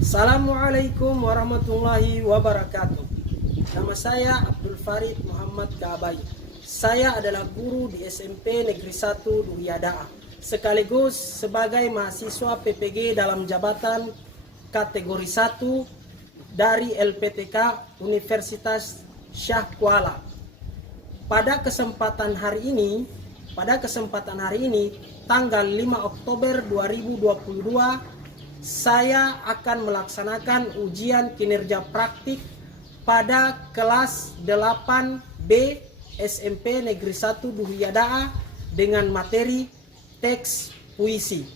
Assalamualaikum warahmatullahi wabarakatuh. Nama saya Abdul Farid Muhammad Kabai. Saya adalah guru di SMP Negeri 1 Duhiyada'a, sekaligus sebagai mahasiswa PPG dalam jabatan kategori 1 dari LPTK Universitas Syah Kuala. Pada kesempatan hari ini, tanggal 5 Oktober 2022, saya akan melaksanakan ujian kinerja praktik pada kelas 8B SMP Negeri 1 Duhiyada'a dengan materi teks puisi.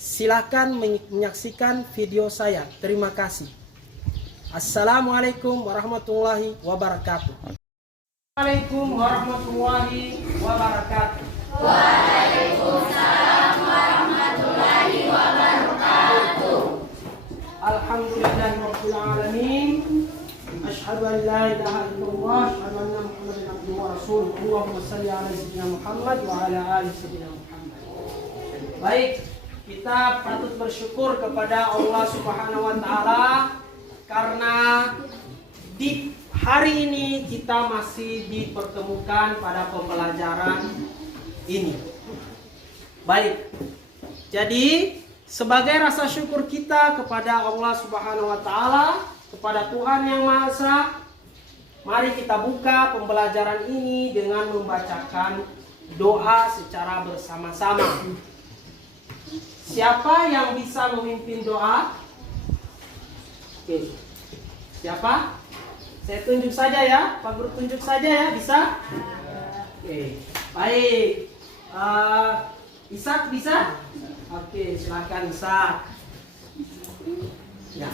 Silakan menyaksikan video saya. Terima kasih. Assalamualaikum warahmatullahi wabarakatuh. Assalamualaikum warahmatullahi wabarakatuh. Waalaikumsalam warahmatullahi wabarakatuh. Alhamdulillahirabbil alamin. Asyhadu an la ilaha illallah, asyhadu anna Muhammadan abduhu wa rasuluh. Allahumma shalli ala sayyidina Muhammad wa ala ali sayyidina Muhammad. Baik, kita patut bersyukur kepada Allah Subhanahu wa taala karena di hari ini kita masih dipertemukan pada pembelajaran ini. Baik. Jadi sebagai rasa syukur kita kepada Allah Subhanahu wa taala, kepada Tuhan Yang Maha Esa, mari kita buka pembelajaran ini dengan membacakan doa secara bersama-sama. Siapa yang bisa memimpin doa? Oke. Siapa? Saya tunjuk saja ya, Pak Guru tunjuk saja ya, bisa? Oke, baik. Ishak bisa? Oke, silakan Ishak. Ya.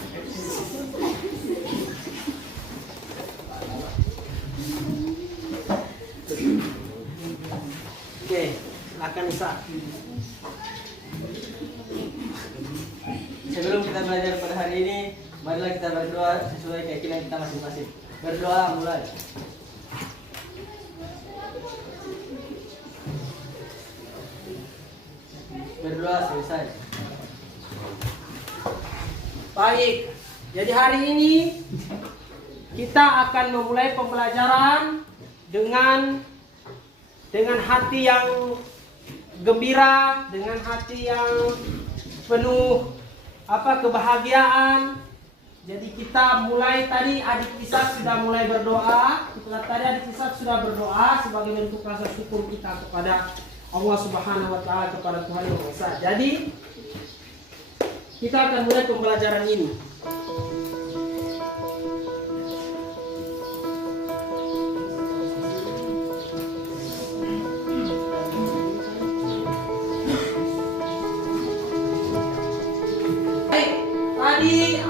Oke, silakan Ishak. Sebelum kita belajar pada hari ini, marilah kita berdoa sesuai keyakinan kita masing-masing. Berdoa mulai. Berdoa selesai. Baik. Jadi hari ini kita akan memulai pembelajaran dengan hati yang gembira, dengan hati yang penuh kebahagiaan. Jadi kita mulai tadi, adik Ishak sudah mulai berdoa. Adik Ishak sudah berdoa sebagai bentuk rasa syukur kita kepada Allah Subhanahu wa taala, kepada Tuhan Yang Maha Esa. Jadi kita akan mulai pembelajaran ini.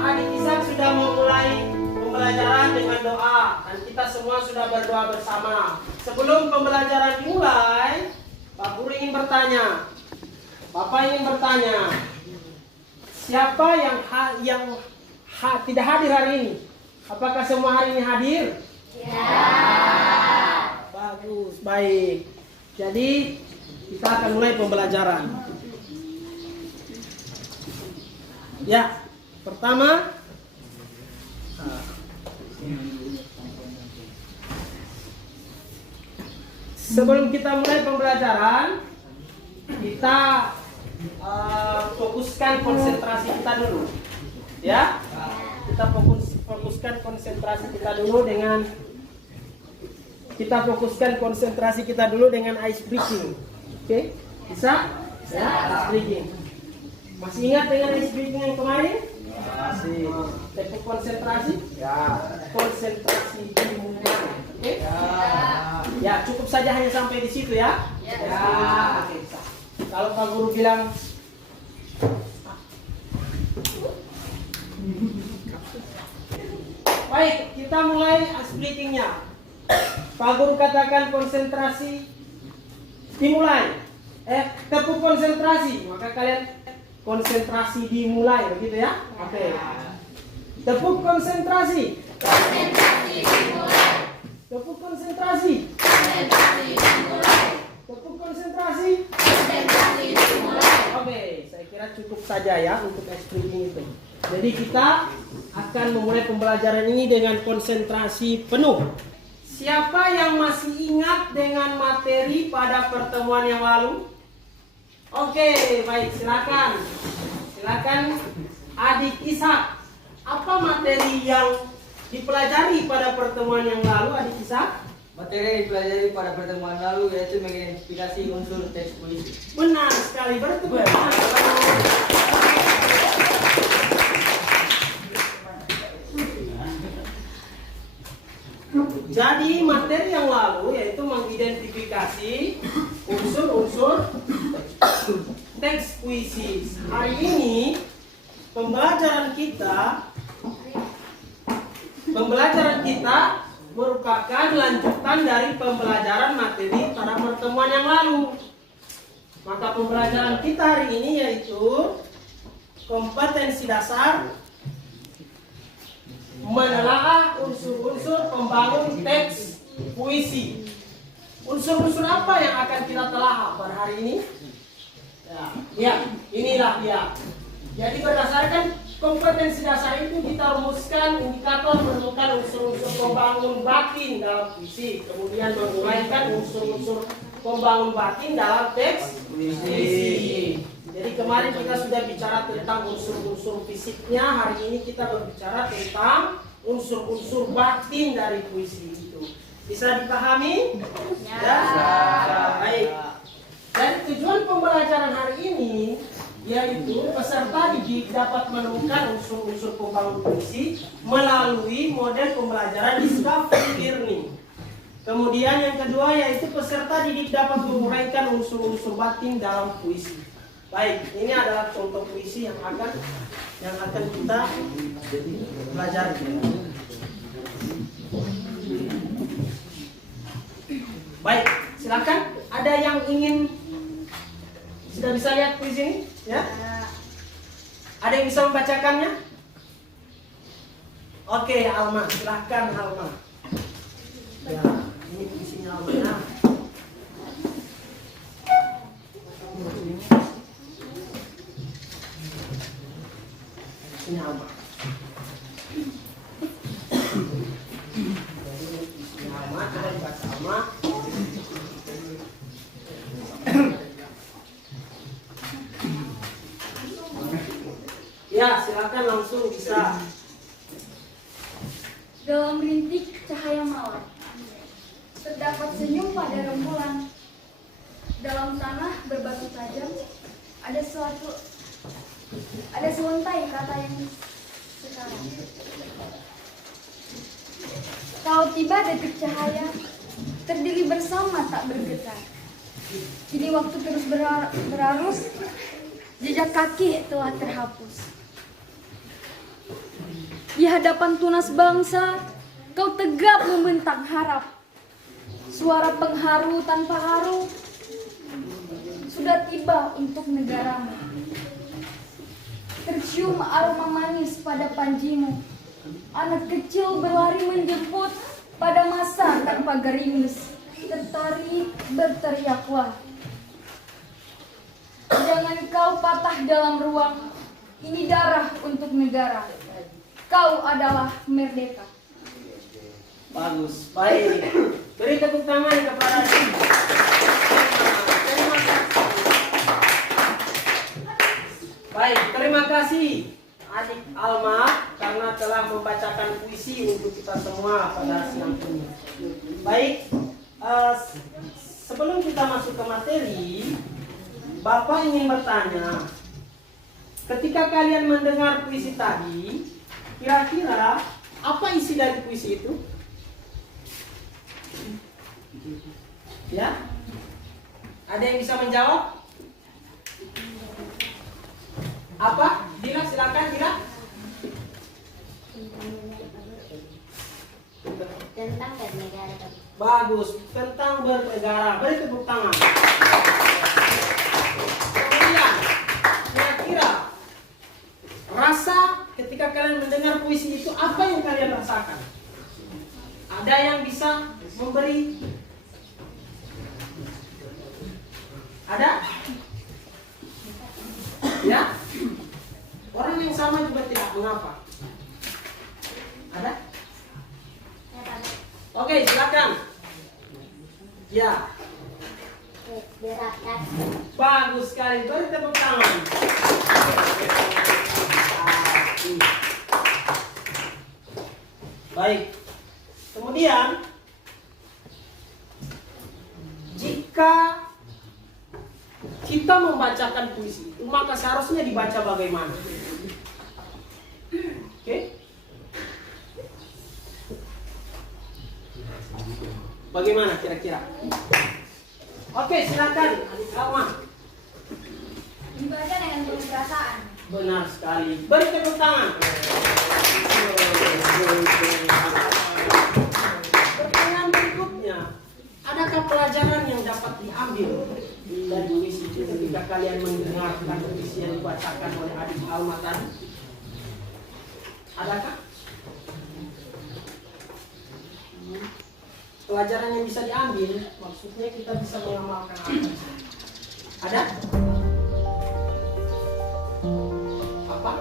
Adik Ishak sudah memulai pembelajaran dengan doa dan kita semua sudah berdoa bersama. Sebelum pembelajaran dimulai, Pak Guru ingin bertanya, Bapak ingin bertanya, siapa yang tidak hadir hari ini? Apakah semua hari ini hadir? Ya. Bagus, baik. Jadi kita akan mulai pembelajaran. Ya. Pertama, sebelum kita mulai pembelajaran, kita fokuskan konsentrasi kita dulu, ya. Kita fokuskan konsentrasi kita dulu dengan ice breaking. Oke, bisa? Ya, ice breaking. Masih ingat dengan ice breaking yang kemarin? Masih. Teknik konsentrasi? Ya. Konsentrasi dimulai. Oke? Ya. Ya, cukup saja hanya sampai di situ ya. Ya. Oke. Kalau Pak Guru bilang baik, kita mulai splittingnya. Pak Guru katakan konsentrasi dimulai. Tepuk konsentrasi, maka kalian konsentrasi dimulai, begitu ya? Oke. Tepuk konsentrasi. Konsentrasi dimulai. Tepuk konsentrasi. Konsentrasi dimulai. Tepuk konsentrasi. Konsentrasi dimulai. Oke, saya kira cukup saja ya untuk explaining itu. Jadi kita akan memulai pembelajaran ini dengan konsentrasi penuh. Siapa yang masih ingat dengan materi pada pertemuan yang lalu? Oke, baik, silakan. Silakan Adik Ishak. Apa materi yang dipelajari pada pertemuan yang lalu, Adik Ishak? Materi yang dipelajari pada pertemuan lalu yaitu mengidentifikasi unsur teks puisi. Benar sekali, bertepuk tangan. Jadi materi yang lalu yaitu mengidentifikasi unsur-unsur teks puisi. Hari ini pembelajaran kita merupakan lanjutan dari pembelajaran materi pada pertemuan yang lalu. Maka pembelajaran kita hari ini yaitu kompetensi dasar menelaah unsur-unsur pembangun teks puisi. Unsur-unsur apa yang akan kita telah pada hari ini? Ya, inilah dia. Jadi berdasarkan kompetensi dasar itu kita rumuskan indikator menemukan unsur-unsur pembangun batin dalam puisi, kemudian menguraikan unsur-unsur pembangun batin dalam teks puisi. Jadi kemarin kita sudah bicara tentang unsur-unsur fisiknya, hari ini kita berbicara tentang unsur-unsur batin dari puisi itu. Bisa dipahami? Ya. Baik. Dan tujuan pembelajaran hari ini yaitu peserta didik dapat menemukan unsur-unsur pembangun puisi melalui model pembelajaran discovery learning. Kemudian yang kedua yaitu peserta didik dapat menguraikan unsur-unsur batin dalam puisi. Baik, ini adalah contoh puisi yang akan kita pelajari. Baik, silakan. Ada yang ingin sudah bisa lihat puisi ini? Ya? Ada yang bisa membacakannya? Oke, Alma, silakan Alma. Ya, ini puisinya Alma ya. Ini Alma. Ini Alma, coba dibaca Alma. Ya, silakan langsung bisa. Dalam rintik cahaya malam, terdapat senyum pada rembulan. Dalam tanah berbatu tajam, ada selentai kata yang sekarang. Kau tiba detik cahaya, terdiri bersama tak bergetar. Kini waktu terus berarus, jejak kaki telah terhapus. Di hadapan tunas bangsa, kau tegap membentang harap. Suara pengharu tanpa haru sudah tiba untuk negaramu. Tercium aroma manis pada panjimu. Anak kecil berlari menjemput pada masa tanpa gerimis. Tertarik berteriaklah. Jangan kau patah dalam ruang. Ini darah untuk negara. Kau adalah merdeka. Bagus, baik. Beri tepuk tangan kepada Adik. Terima kasih. Baik, terima kasih Adik Alma karena telah membacakan puisi untuk kita semua pada siang ini. Baik, sebelum kita masuk ke materi, Bapak ingin bertanya, ketika kalian mendengar puisi tadi, kira-kira apa isi dari puisi itu? Ya? Ada yang bisa menjawab? Apa? Dila, silakan Dila. Tentang bernegara. Bagus, tentang bernegara. Beri tepuk tangan. Kemudian, kira-kira rasa ketika kalian mendengar puisi itu apa yang kalian rasakan? Ada yang bisa memberi? Ada? Ya? Orang yang sama juga tidak Mengapa? Ada? Ya, Pak. Oke, silakan. Ya, Berat kan? bagus sekali. Beri tepuk tangan. Baik. Kemudian, jika kita membacakan puisi itu, maka seharusnya dibaca bagaimana? Oke? Bagaimana kira-kira? Oke, silakan Adik Alma. Dibaca dengan penuh perasaan. Benar sekali. Beri tepuk tangan. Pertanyaan berikutnya, adakah pelajaran yang dapat diambil dari puisi itu ketika kalian mendengarkan puisi yang dibacakan oleh Adik Alma tadi? Adakah? Pelajaran yang bisa diambil, maksudnya kita bisa mengamalkan apa? Ada? Apa?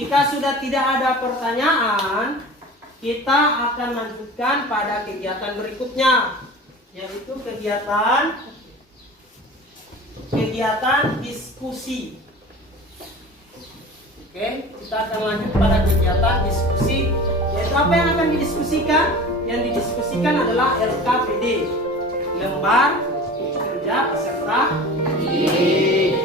Jika sudah tidak ada pertanyaan, kita akan lanjutkan pada kegiatan berikutnya, yaitu kegiatan diskusi. Oke, kita akan lanjut pada kegiatan diskusi, yaitu apa yang akan didiskusikan? Yang didiskusikan adalah LKPD, lembar kerja peserta didik.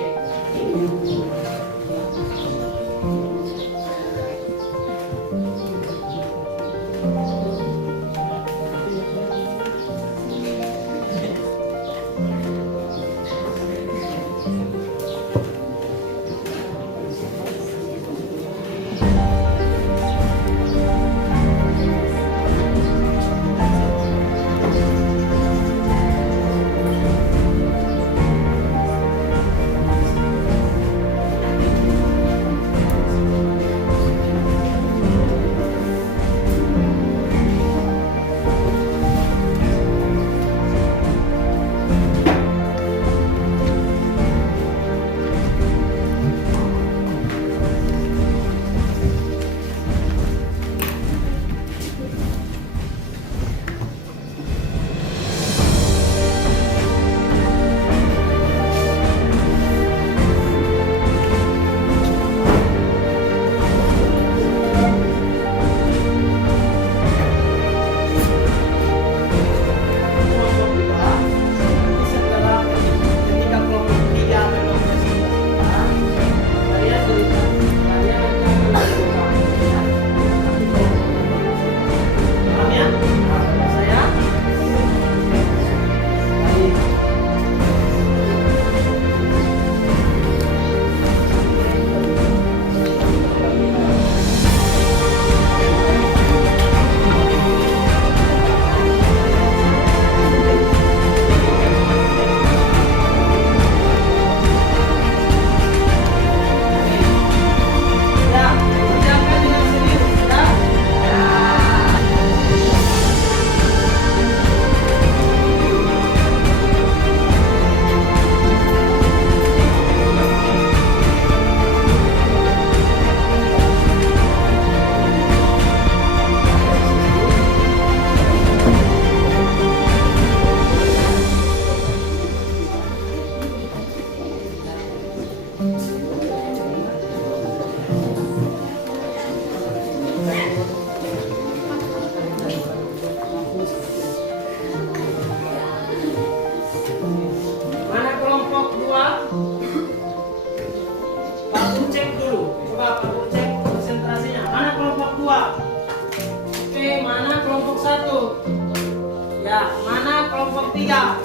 3.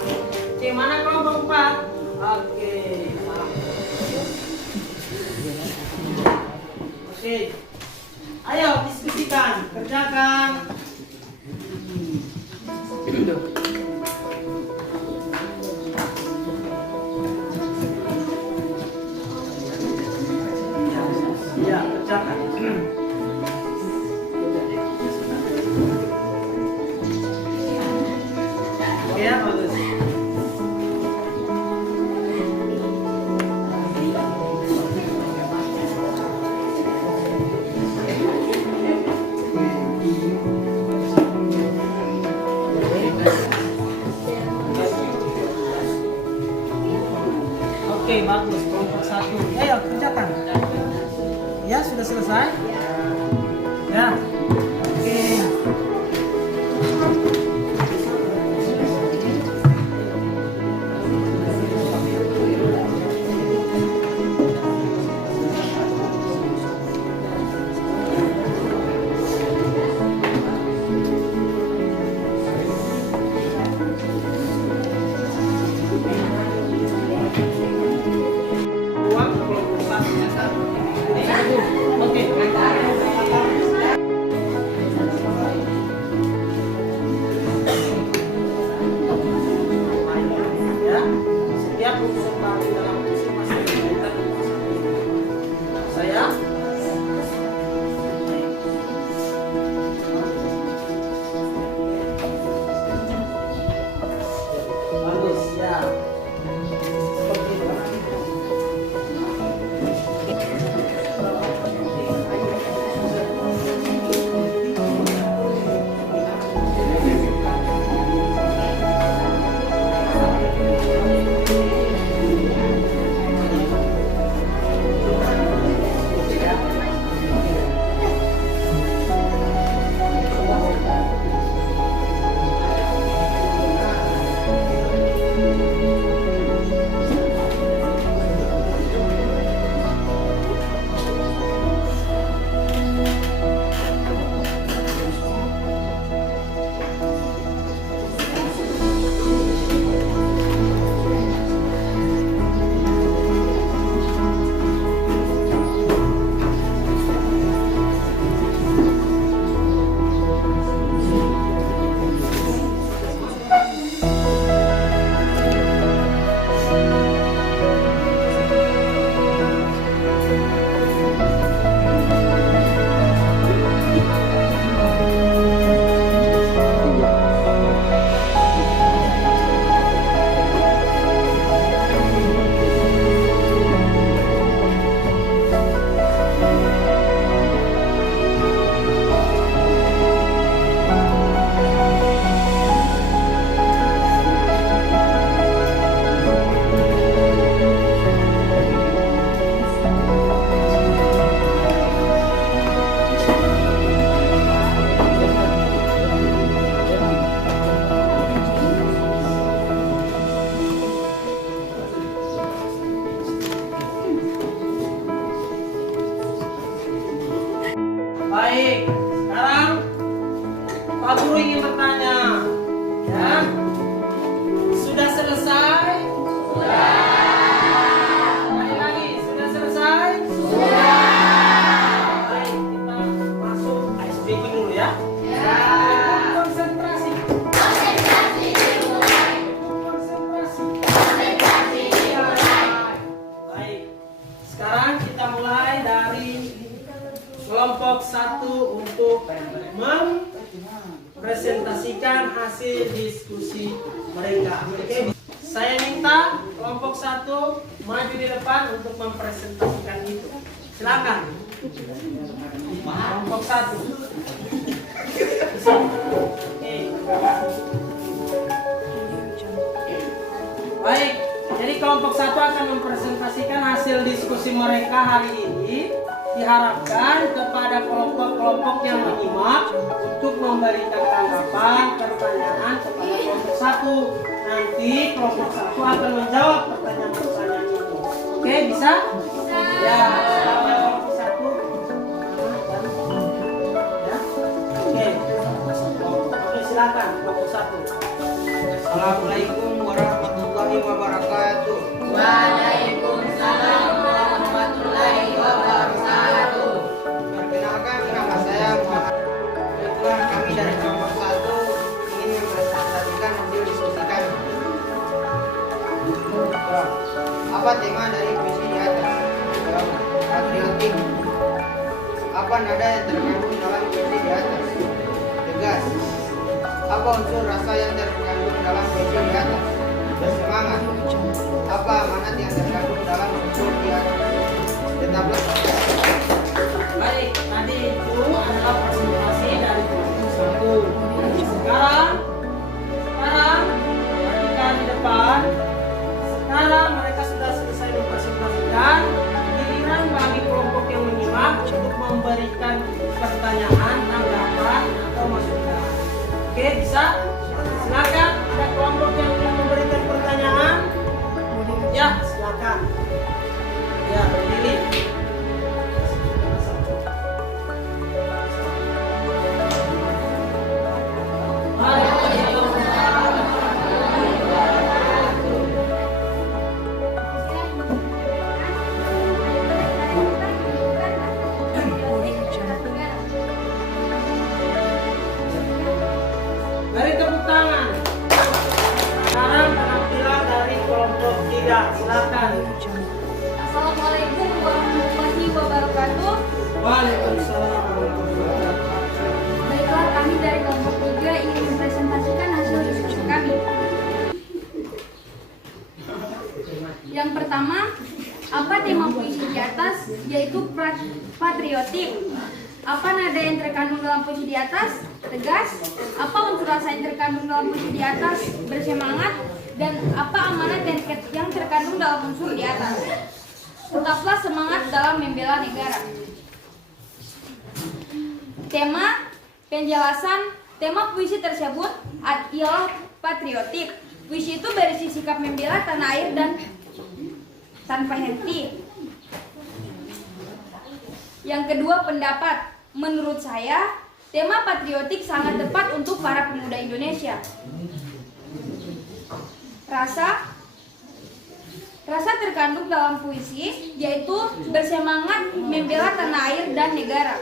Oke, mana kelompok 4? Oke. Oke. Ayo diskusikan, kerjakan. Ya, kerjakan. Oke ya, bagus. Oke, bagus. Kelompok 1. Ayo, kerjakan. Ya, sudah selesai? Ya. Oke. Uang kelompok 1. Oke. Ya, setiap unsur baru dalam fungsi masih diberikan saya. Bagus ya. Seperti itu. Baik, sekarang Pak Guru ingin bertanya, ya, sudah selesai? Sudah. Lagi, sudah selesai? Sudah. Baik, kita masuk icebreaking dulu ya. Ya. Konsentrasi. Konsentrasi dimulai. Konsentrasi. Konsentrasi dimulai. Baik, sekarang kita mulai dari kelompok 1 untuk mempresentasikan hasil diskusi mereka. Oke, saya minta kelompok 1 maju di depan untuk mempresentasikan itu. Silakan. Kelompok 1. Oke. Baik, jadi kelompok 1 akan mempresentasikan hasil diskusi mereka hari ini. Diharapkan kepada kelompok-kelompok yang menyimak untuk memberikan tanggapan, pertanyaan kepada kelompok 1. Nanti kelompok 1 akan menjawab pertanyaan-pertanyaan itu. Oke, bisa? Bisa. Ya, kelompok 1. Ya. Oke, silakan kelompok 1. Assalamualaikum warahmatullahi wabarakatuh. Waalaikumsalam warahmatullahi wabarakatuh. Perkenalkan, nama saya Muhammad. Kebetulan kami dari kelompok 1 ingin mempresentasikan hasil diskusi kami. Apa tema dari puisi di atas? Jawaban: patriotik. Apa nada yang terkandung dalam puisi di atas? Tegas. Apa unsur rasa yang terkandung dalam puisi di atas? Bersemangat. Apa amanat yang terkandung dalam unsur di atas? Tetaplah. Baik, tadi itu adalah presentasi dari kelompok 1. Sekarang perhatikan di depan. Sekarang mereka sudah selesai mempresentasikan. Giliran bagi kelompok yang menyimak untuk memberikan pertanyaan, tanggapan atau masukan. Oke, bisa? Silakan. Ada kelompok yang ingin memberikan pertanyaan? Ya, silakan. Ya, berdiri. Dari tepuk tangan. Sekarang penampilan dari kelompok 3. Silakan. Assalamualaikum warahmatullahi wabarakatuh. Waalaikumsalam warahmatullahi wabarakatuh. Baiklah, kami dari kelompok 3 ingin mempresentasikan hasil diskusi kami. Yang pertama, apa tema puisi di atas? Yaitu patriotik. Apa nada yang terkandung dalam puisi di atas? Tegas. Apa unsur rasa yang terkandung dalam puisi di atas? Bersemangat. Dan apa amanat yang terkandung dalam unsur di atas? Tetaplah semangat dalam membela negara. Tema puisi tersebut ialah patriotik. Puisi itu berisi sikap membela tanah air dan tanpa henti. Yang kedua, pendapat. Menurut saya, tema patriotik sangat tepat untuk para pemuda Indonesia. Rasa terkandung dalam puisi yaitu bersemangat membela tanah air dan negara.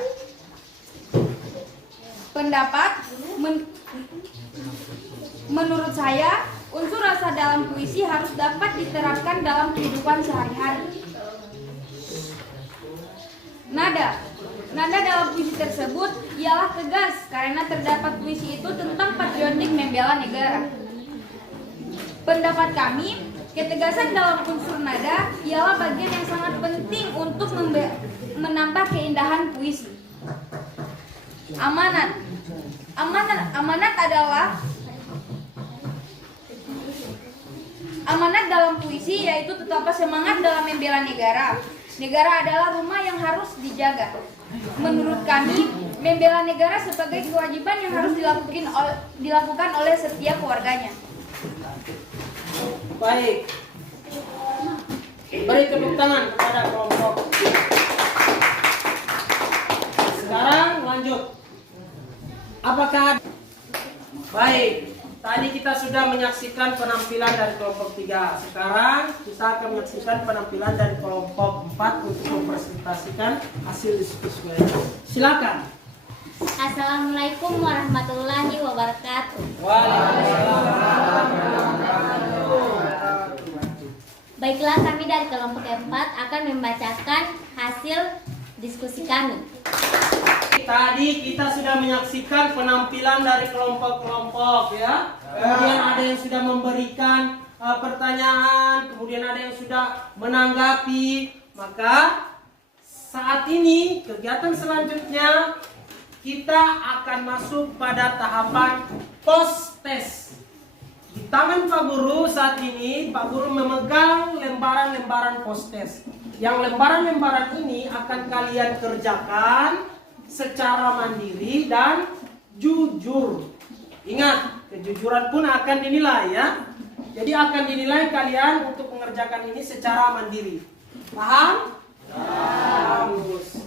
Pendapat, menurut saya, unsur rasa dalam puisi harus dapat diterapkan dalam kehidupan sehari-hari. Nada dalam puisi tersebut ialah tegas karena terdapat puisi itu tentang patriotik membela negara. Pendapat kami, ketegasan dalam unsur nada ialah bagian yang sangat penting untuk menambah keindahan puisi. Amanat dalam puisi yaitu tetaplah semangat dalam membela negara. Negara adalah rumah yang harus dijaga. Menurut kami, membela negara sebagai kewajiban yang harus dilakukan oleh setiap warganya. Baik. Beri tepuk tangan kepada kelompok. Sekarang lanjut. Apakah baik? Tadi kita sudah menyaksikan penampilan dari kelompok 3. Sekarang kita akan menyaksikan penampilan dari kelompok 4 untuk mempresentasikan hasil diskusi. Silakan. Assalamualaikum warahmatullahi wabarakatuh. Baiklah, kami dari kelompok 4 akan membacakan hasil diskusi kami. Tadi kita sudah menyaksikan penampilan dari kelompok-kelompok ya. Kemudian ada yang sudah memberikan pertanyaan, kemudian ada yang sudah menanggapi. Maka saat ini kegiatan selanjutnya kita akan masuk pada tahapan post test. Di tangan Pak Guru saat ini, Pak Guru memegang lembaran-lembaran post test. Yang lembaran-lembaran ini akan kalian kerjakan secara mandiri dan jujur. Ingat, kejujuran pun akan dinilai ya. Jadi akan dinilai kalian untuk mengerjakan ini secara mandiri. Paham? Bagus.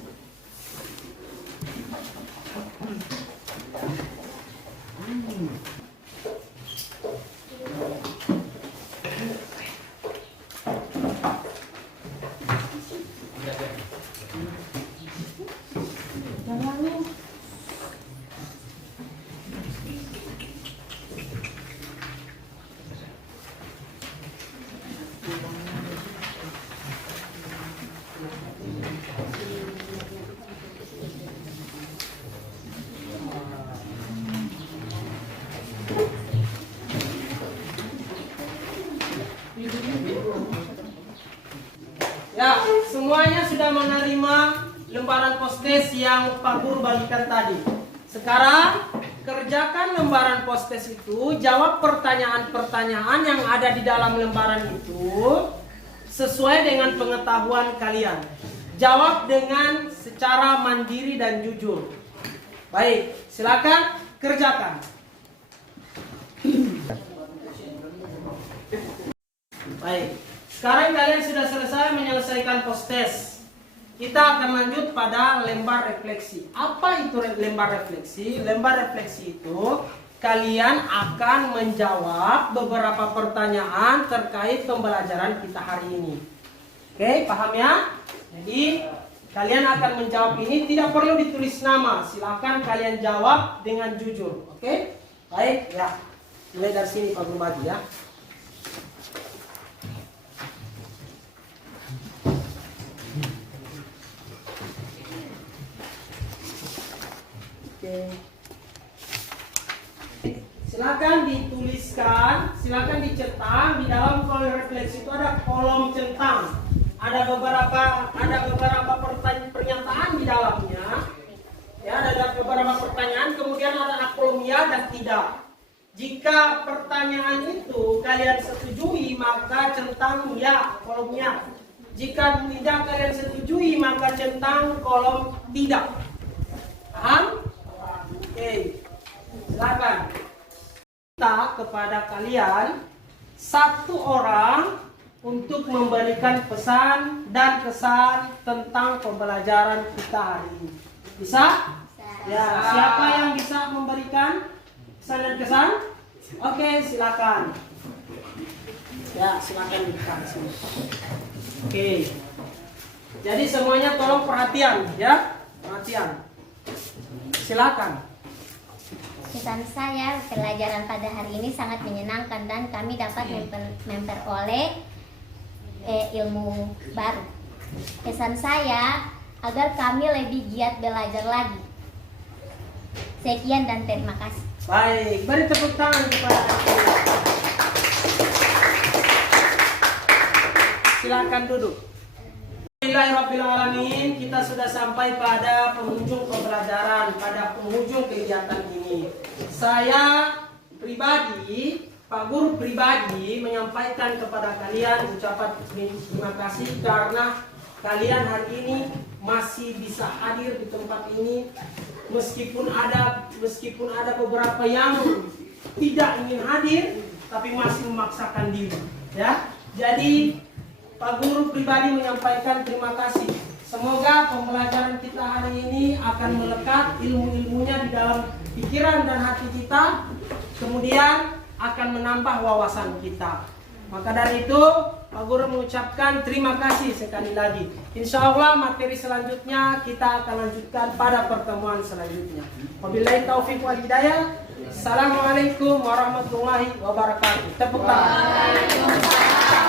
Ya, semuanya sudah menerima lembaran post-test yang Pak Guru bagikan tadi. Sekarang kerjakan lembaran post-test itu, jawab pertanyaan-pertanyaan yang ada di dalam lembaran itu sesuai dengan pengetahuan kalian. Jawab dengan secara mandiri dan jujur. Baik, silakan kerjakan. Baik, sekarang kalian sudah selesai menyelesaikan post-test. Kita akan lanjut pada lembar refleksi. Apa itu lembar refleksi? Lembar refleksi itu kalian akan menjawab beberapa pertanyaan terkait pembelajaran kita hari ini. Oke, paham ya? Jadi kalian akan menjawab ini, tidak perlu ditulis nama. Silakan kalian jawab dengan jujur. Oke? Baik, ya. Mulai dari sini Pak Guru bagi ya. Oke. Silakan dituliskan, silakan dicetak di dalam kolom refleksi itu ada kolom centang. Ada beberapa pernyataan di dalamnya. Ya, ada beberapa pertanyaan, kemudian ada kolom ya dan tidak. Jika pertanyaan itu kalian setujui, maka centang ya kolomnya. Jika tidak kalian setujui, maka centang kolom tidak. Paham? Oke, silakan. Kita kepada kalian satu orang untuk memberikan pesan dan kesan tentang pembelajaran kita hari ini. Bisa? Ya, siapa yang bisa memberikan pesan dan kesan? Oke, silakan. Ya, silakan dibuka di sini. Oke. Jadi semuanya tolong perhatian ya. Perhatian. Silakan. Pesan saya, pelajaran pada hari ini sangat menyenangkan dan kami dapat memperoleh ilmu baru. Pesan saya agar kami lebih giat belajar lagi. Sekian dan terima kasih. Baik, beri tepuk tangan kepada aku. Silakan duduk. Bismillahirrahmanirrahim. Kita sudah sampai pada penghujung pembelajaran, pada penghujung kegiatan ini. Saya pribadi, Pak Guru pribadi menyampaikan kepada kalian ucapan terima kasih karena kalian hari ini masih bisa hadir di tempat ini meskipun ada beberapa yang tidak ingin hadir tapi masih memaksakan diri ya. Jadi Pak Guru pribadi menyampaikan terima kasih. Semoga pembelajaran kita hari ini akan melekat ilmu-ilmunya di dalam pikiran dan hati kita, kemudian akan menambah wawasan kita. Maka dari itu Pak Guru mengucapkan terima kasih sekali lagi. Insya Allah materi selanjutnya kita akan lanjutkan pada pertemuan selanjutnya. Wabillahi taufiq wal hidayah. Assalamualaikum warahmatullahi wabarakatuh. Tepuk tangan.